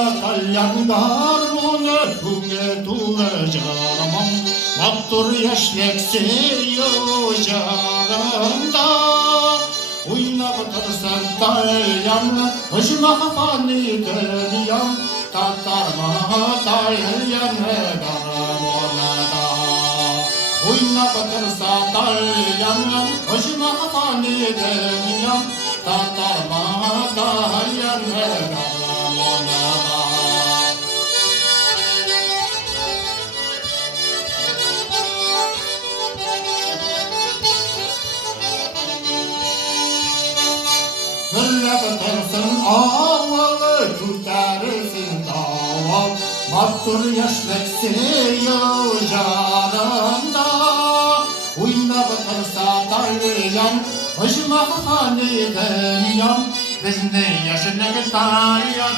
Dalyanlar bunu tüge tulacağım. Vaktur yaşlık seyiyor jarımda. Oynap dursan dalyan, hoşuma fani dönüyorum. Tatarma dalyan darmonada. Oynap dursan dalyan, hoşuma fani dönüyorum. Tatarma dalyan darmonada. Hırlap atarsın ağalı, tutarısın dağ. Mattur yaşlık seyiyor jarımda. Oynap atarsa dalyan, hoşuma fani dönüyorum. Bizning yaşlık dalyan